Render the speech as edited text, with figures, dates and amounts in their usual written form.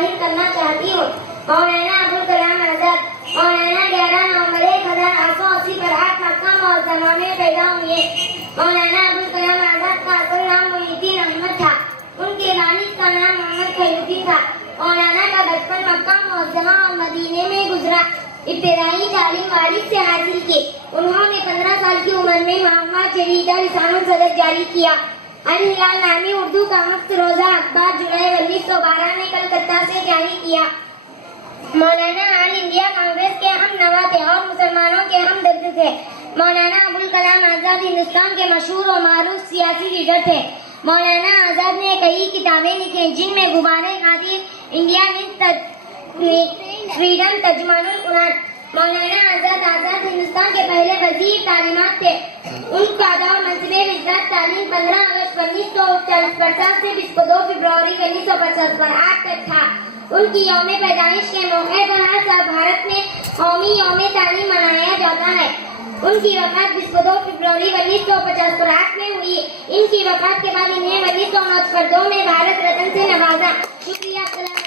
ظاہر کرنا چاہتی ہوں۔ مولانا ابوال کلام آزاد مولانا 11 نومبر 1880 پر آپ مکہ معظمہ میں پیدا ہوئے۔ مولانا ابوال کلام آزاد کا اصل نام محی الدین احمد تھا۔ ان کے والد کا نام محمد خیر الدین تھا۔ مولانا کا بچپن مکہ معظمہ اور مدینے میں گزرا۔ ابتدائی تعلیم والد سے حاصل کی۔ انہوں نے 15 سال کی عمر میں محمد جریدہ لسان الصدر جاری کیا۔ الہلال نامی اردو کا مفت روزہ اخبار جولائی 1912 میں کلکتہ سے جاری کیا۔ مولانا آل انڈیا کانگریس کے ہم نوا تھے اور مسلمانوں کے ہمدرد تھے۔ مولانا ابوال کلام آزاد ہندوستان کے مشہور و معروف سیاسی لیڈر تھے۔ مولانا آزاد نے کئی کتابیں لکھیں جن میں غبارِ غادر، انڈیا فریڈم، ترجمان القرآن۔ مولانا آزاد ہندوستان کے پہلے وزیر تعلیمات تھے۔ ان کا دور منصب وزارت تعلیم 15 اگست 1950 سے 22 فروری 1950 پر آج تک تھا۔ ان کی یوم پیدائش کے موقع پر ہر سال بھارت میں قومی یوم تعلیم منایا جاتا ہے۔ ان کی وفات 22 فروری 1950 کو رات میں ہوئی۔ ان کی وفات کے بعد انہیں 1992 میں بھارت رتن سے نوازا۔ شکریہ۔